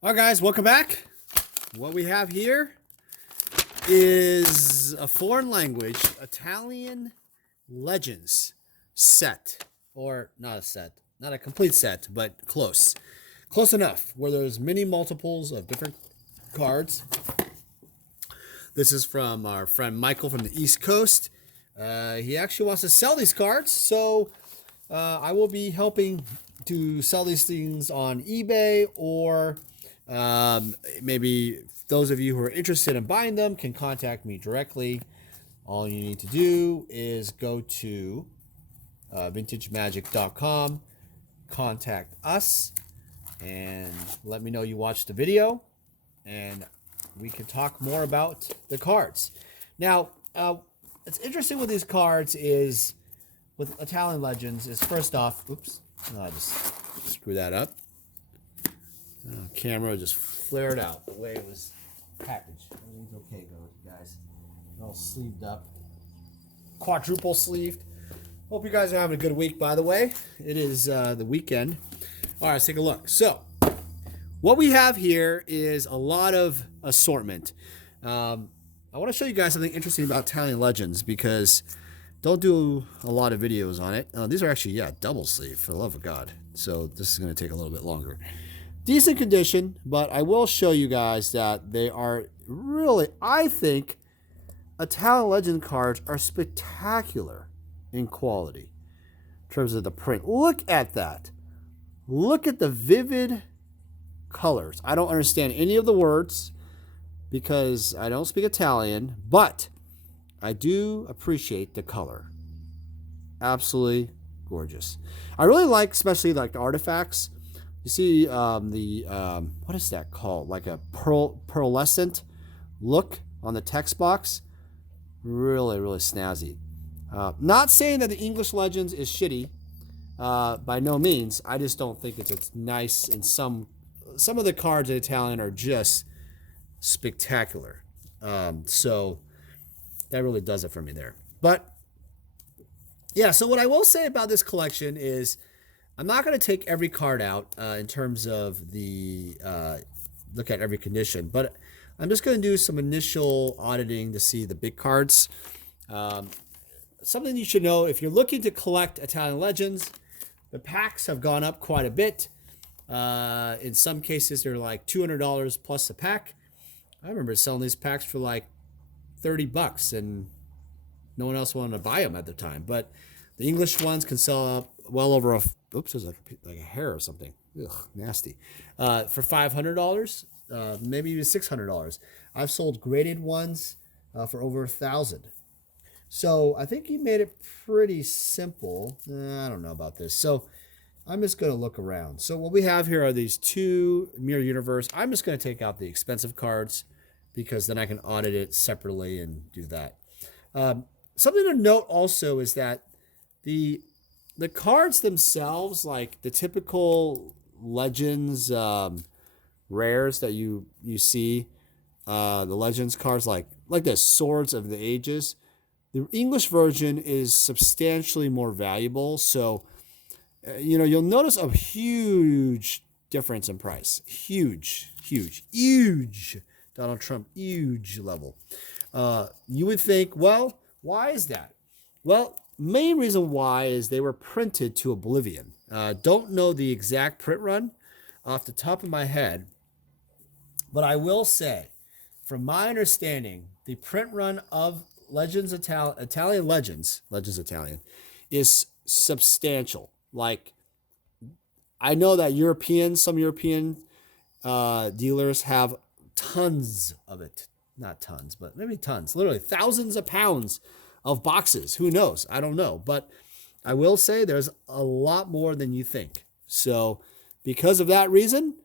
All right, guys, welcome back. What we have here is a foreign language Italian Legends set, or not a set, not a complete set, but close enough, where there's many multiples of different cards. This is from our friend Michael from the East Coast. He actually wants to sell these cards, so I will be helping to sell these things on eBay, or maybe those of you who are interested in buying them can contact me directly. All you need to do is go to vintagemagic.com, contact us, and let me know you watched the video, and we can talk more about the cards. Now, what's interesting with these cards is, with Italian Legends, is first off, oops, I just screw that up. Camera just flared out the way it was packaged. Everything's okay, guys. All sleeved up, quadruple sleeved. Hope you guys are having a good week. By the way, it is the weekend. All right, let's take a look. So, what we have here is a lot of assortment. I want to show you guys something interesting about Italian Legends, because don't do a lot of videos on it. These are actually, double sleeve, for the love of God. So this is going to take a little bit longer. Decent condition, but I will show you guys that they are really, I think, Italian Legend cards are spectacular in quality in terms of the print. Look at that. Look at the vivid colors. I don't understand any of the words because I don't speak Italian, but I do appreciate the color. Absolutely gorgeous. I really like, especially like the artifacts. You see what is that called? Like a pearlescent look on the text box. Really, really snazzy. Not saying that the English Legends is shitty. By no means. I just don't think it's nice. And some of the cards in Italian are just spectacular. So that really does it for me there. But yeah, so what I will say about this collection is, I'm not going to take every card out in terms of the look at every condition, but I'm just going to do some initial auditing to see the big cards. Something you should know, if you're looking to collect Italian Legends, the packs have gone up quite a bit. In some cases, they're like $200 plus a pack. I remember selling these packs for like $30, and no one else wanted to buy them at the time. But the English ones can sell well over oops, there's like a hair or something. Ugh, nasty. For $500, maybe even $600. I've sold graded ones for over $1,000. So I think you made it pretty simple. I don't know about this. So I'm just going to look around. So what we have here are these two Mirror Universe. I'm just going to take out the expensive cards, because then I can audit it separately and do that. Something to note also is that the cards themselves, like the typical Legends rares that you see, the Legends cards like the Swords of the Ages, the English version is substantially more valuable. So, you'll notice a huge difference in price. Huge. Donald Trump, huge level. You would think, well, why is that? Well, main reason why is they were printed to oblivion. Don't know the exact print run off the top of my head, but I will say, from my understanding, the print run of Italian Legends Italian, is substantial. Like, I know that some European dealers have tons of it. Not tons, but maybe tons. Literally thousands of pounds of boxes. Who knows? I don't know. But I will say there's a lot more than you think. So because of that reason,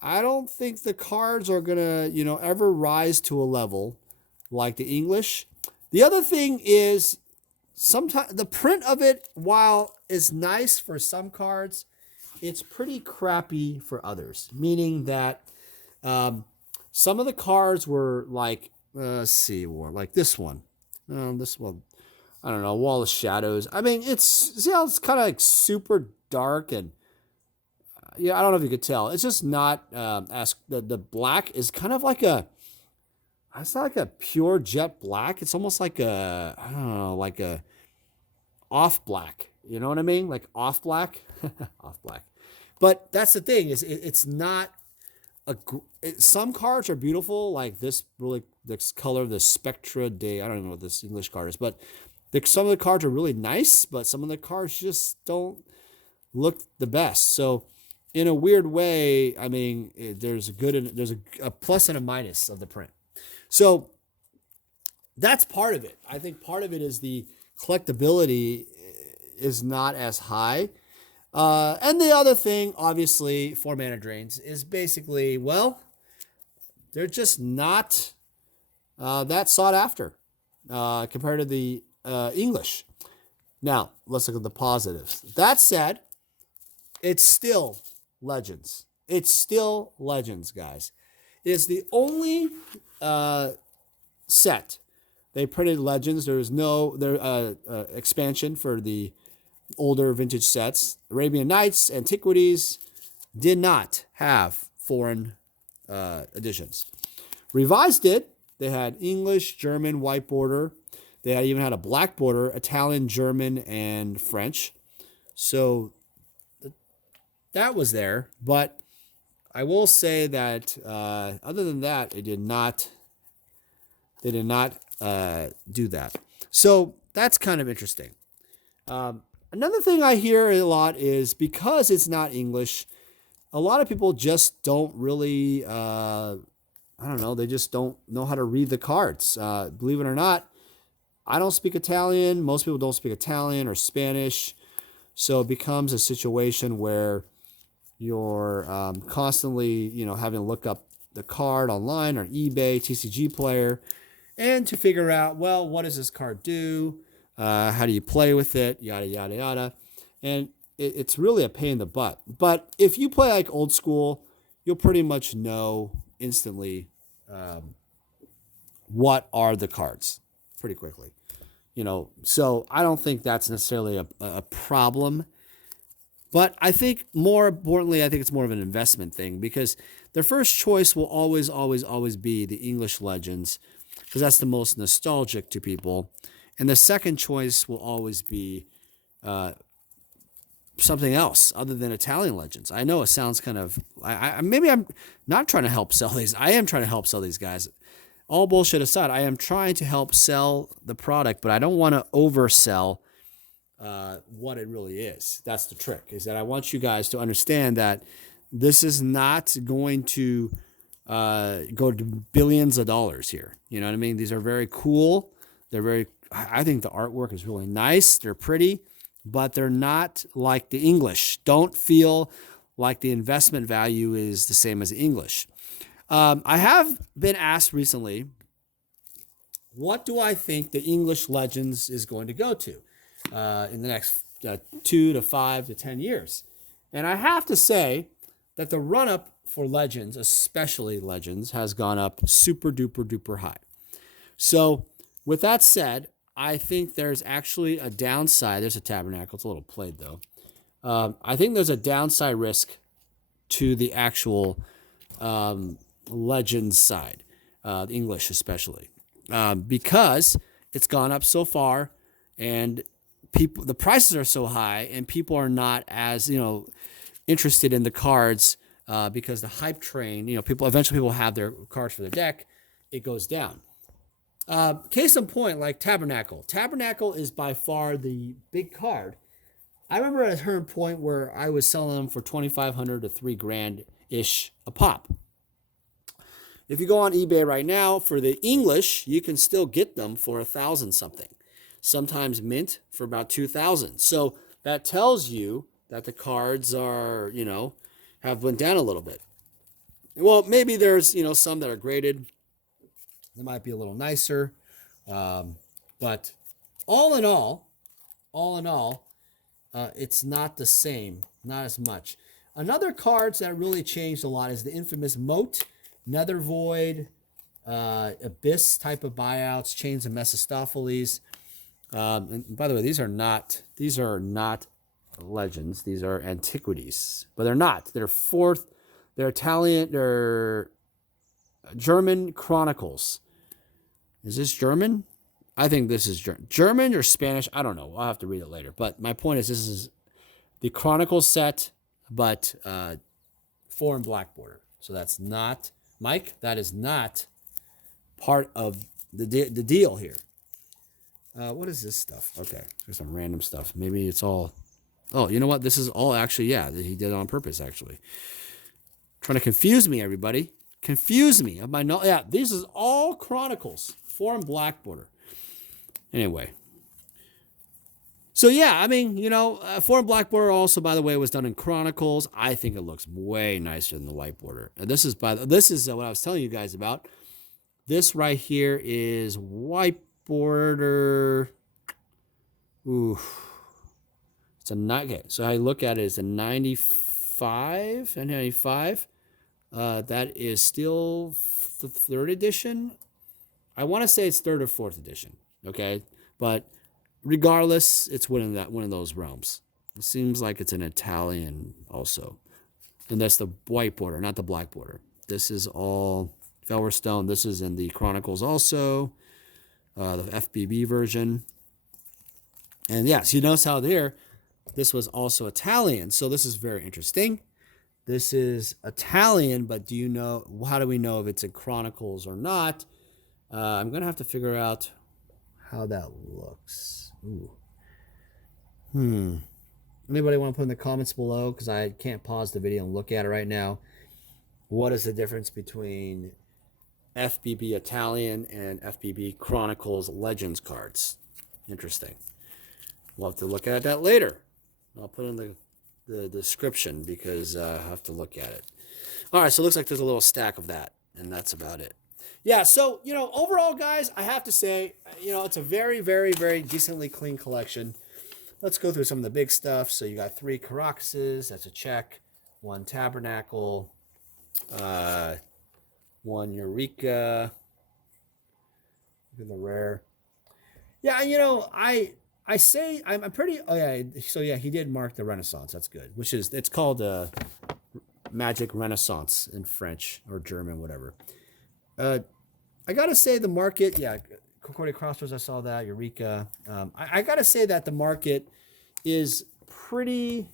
I don't think the cards are going to, ever rise to a level like the English. The other thing is, sometimes the print of it, while is nice for some cards, it's pretty crappy for others. Meaning that some of the cards were like, like this one. This one, I don't know, Wall of Shadows. I mean, it's kind of like super dark, and yeah, I don't know if you could tell. It's just not as the black is kind of like a. It's not like a pure jet black. It's almost like a, I don't know, like a off black. You know what I mean? Like off black, off black. But that's the thing is it's not some cards are beautiful, like this color, the Spectra Day. I don't even know what this English card is, but some of the cards are really nice, but some of the cards just don't look the best. So in a weird way, I mean, there's a plus and a minus of the print. So that's part of it. I think part of it is the collectability is not as high. And the other thing, obviously, for mana drains is basically, well, they're just not that sought after compared to the English. Now, let's look at the positives. That said, it's still Legends. It's still Legends, guys. It's the only set they printed Legends. There was no expansion for the older vintage sets. Arabian Nights, Antiquities did not have foreign editions. Revised did. They had English, German, white border. They even had a black border, Italian, German, and French. So that was there. But I will say that other than that, they did not do that. So that's kind of interesting. Another thing I hear a lot is because it's not English, a lot of people just don't really, I don't know, they just don't know how to read the cards. Believe it or not, I don't speak Italian. Most people don't speak Italian or Spanish. So it becomes a situation where you're constantly, having to look up the card online or eBay, TCG Player, and to figure out, well, what does this card do? How do you play with it? Yada, yada, yada. And it's really a pain in the butt. But if you play like old school, you'll pretty much know instantly what are the cards pretty quickly. So I don't think that's necessarily a problem. But I think more importantly, I think it's more of an investment thing because their first choice will always, always, always be the English Legends because that's the most nostalgic to people. And the second choice will always be something else other than Italian Legends. I know it sounds kind of, maybe I'm not trying to help sell these. I am trying to help sell these guys. All bullshit aside, I am trying to help sell the product, but I don't want to oversell what it really is. That's the trick, is that I want you guys to understand that this is not going to go to billions of dollars here. You know what I mean? These are very cool. I think the artwork is really nice. They're pretty, but they're not like the English. Don't feel like the investment value is the same as the English. I have been asked recently, what do I think the English Legends is going to go to in the next 2 to 5 to 10 years? And I have to say that the run-up for Legends, especially Legends, has gone up super duper duper high. So with that said, I think there's actually a downside. There's a Tabernacle. It's a little played, though. I think there's a downside risk to the actual Legends side, the English especially, because it's gone up so far and the prices are so high and people are not as, interested in the cards because the hype train, eventually people have their cards for their deck. It goes down. Case in point, like Tabernacle. Tabernacle is by far the big card. I remember at a certain point where I was selling them for $2,500 to $3,000-ish a pop. If you go on eBay right now for the English, you can still get them for $1,000 something. Sometimes mint for about $2,000. So that tells you that the cards are, have went down a little bit. Well, maybe there's, some that are graded. They might be a little nicer. But all in all, it's not the same, not as much. Another cards that really changed a lot is the infamous Moat, Nether Void, Abyss type of buyouts, Chains of Mephistopheles. And by the way, these are not legends. These are antiquities, but they're not. They're fourth. They're Italian. They're German chronicles. Is this German? I think this is German or Spanish. I don't know. I'll have to read it later. But my point is, this is the Chronicles set, but foreign black border. So that's not, Mike, that is not part of the deal here. What is this stuff? Okay, there's some random stuff. Maybe it's all, oh, you know what? This is all actually, yeah, he did it on purpose, actually. Trying to confuse me, everybody. Confuse me. Yeah, this is all Chronicles, foreign black border. Anyway. So, yeah, I mean, you know, foreign black border also, by the way, was done in Chronicles. I think it looks way nicer than the white border. This is what I was telling you guys about. This right here is white border. Ooh. It's a, okay, so I look at it as a 95 and 95. That is still the third edition. I want to say it's third or fourth edition. Okay, but regardless, it's one of those realms. It seems like it's an Italian also, and that's the white border, not the black border. This is all Felwerstone. This is in the Chronicles also, the FBB version. And yes, you notice how there, this was also Italian. So this is very interesting. This is Italian, but do you know, how do we know if it's in Chronicles or not? I'm going to have to figure out how that looks. Ooh. Anybody want to put in the comments below? Because I can't pause the video and look at it right now. What is the difference between FBB Italian and FBB Chronicles Legends cards? Interesting. We'll have to look at that later. I'll put in the description because I have to look at it. All right, so it looks like there's a little stack of that, and that's about it. Yeah, so, you know, overall, guys, I have to say, you know, it's a very, very, very decently clean collection. Let's go through some of the big stuff. So you got 3 Caraxes, that's a check, 1 Tabernacle, 1 Eureka. Look at the rare. Yeah, you know, I say I'm pretty, oh yeah, so yeah, he did mark the Renaissance. That's good, which is, it's called Magic Renaissance in French or German, whatever. I gotta say the market, yeah, Concordia Crossroads, I saw that, Eureka. I gotta say that the market is pretty,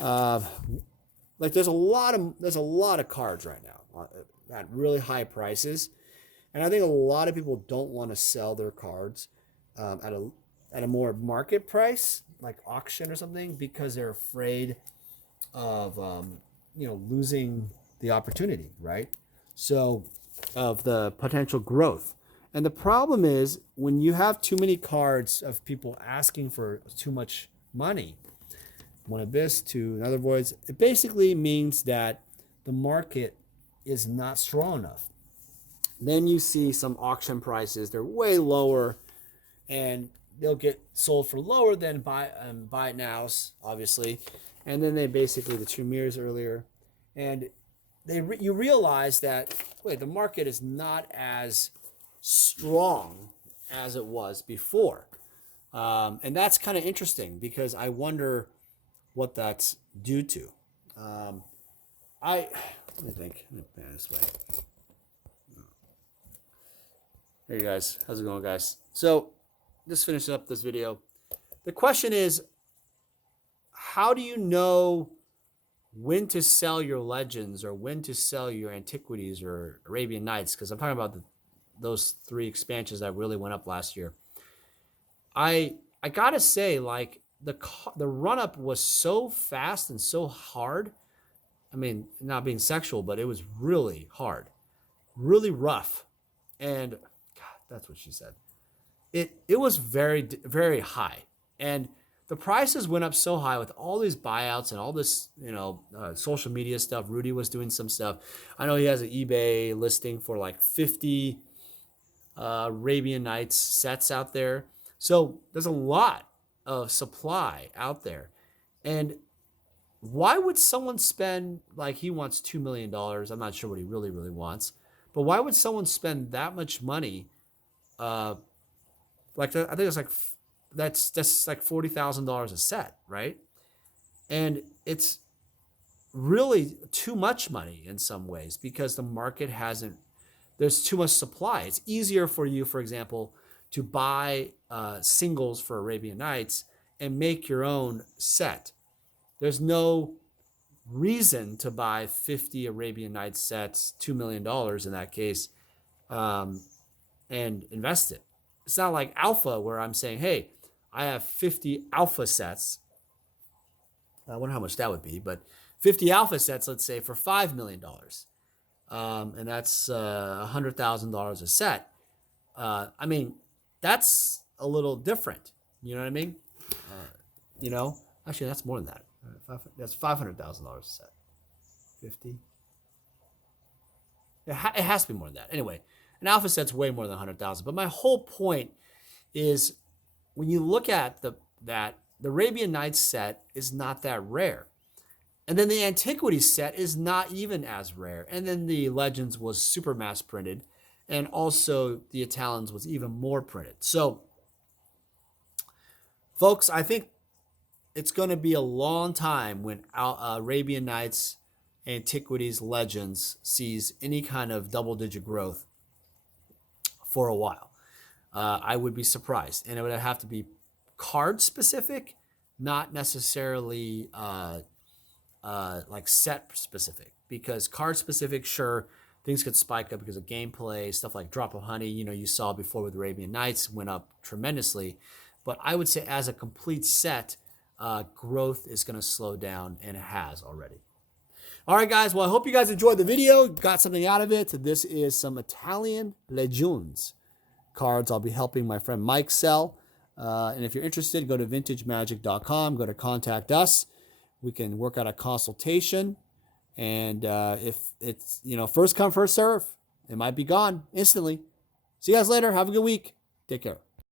like there's a lot of cards right now at really high prices, and I think a lot of people don't want to sell their cards at a more market price, like auction or something, because they're afraid of you know, losing the opportunity, right? So, of the potential growth. And the problem is when you have too many cards of people asking for too much money, 1 Abyss, 2 Nether Voids, it basically means that the market is not strong enough. Then you see some auction prices, they're way lower, and they'll get sold for lower than buy it nows, obviously. And then they basically, the 2 mirrors earlier, and you realize that, wait, the market is not as strong as it was before. And that's kind of interesting because I wonder what that's due to. Let me think. Let me pan this way. Hey you guys, how's it going, guys? So just finish up this video. The question is, how do you know when to sell your legends or when to sell your antiquities or Arabian Nights? Because I'm talking about those 3 expansions that really went up last year. I gotta say, like, the run up was so fast and so hard. I mean, not being sexual, but it was really hard, really rough, and God, that's what she said. It was very, very high, and the prices went up so high with all these buyouts and all this, you know, social media stuff. Rudy was doing some stuff. I know he has an eBay listing for like 50 Arabian Nights sets out there. So there's a lot of supply out there. And why would someone spend, like, he wants $2 million. I'm not sure what he really, really wants. But why would someone spend that much money? I think it's like, that's like $40,000 a set, right? And it's really too much money in some ways because the market hasn't, there's too much supply. It's easier for you, for example, to buy singles for Arabian Nights and make your own set. There's no reason to buy 50 Arabian Nights sets, $2 million in that case, and invest it. It's not like Alpha where I'm saying, hey, I have 50 Alpha sets. I wonder how much that would be, but 50 Alpha sets, let's say, for $5 million. And that's $100,000 a set. I mean, that's a little different. You know what I mean? Actually, that's more than that. That's $500,000 a set. 50. It has to be more than that. Anyway, an Alpha set's way more than 100,000. But my whole point is, when you look at the Arabian Nights set is not that rare. And then the Antiquities set is not even as rare. And then the Legends was super mass printed. And also the Italians was even more printed. So, folks, I think it's going to be a long time when Arabian Nights, Antiquities, Legends sees any kind of double-digit growth for a while. I would be surprised. And it would have to be card-specific, not necessarily like set-specific. Because card-specific, sure, things could spike up because of gameplay, stuff like Drop of Honey, you saw before with Arabian Nights, went up tremendously. But I would say as a complete set, growth is going to slow down, and it has already. All right, guys. Well, I hope you guys enjoyed the video, got something out of it. This is some Italian Legends cards I'll be helping my friend Mike sell. And if you're interested, go to vintagemagic.com, go to contact us. We can work out a consultation. And if it's, first come, first serve, it might be gone instantly. See you guys later. Have a good week. Take care.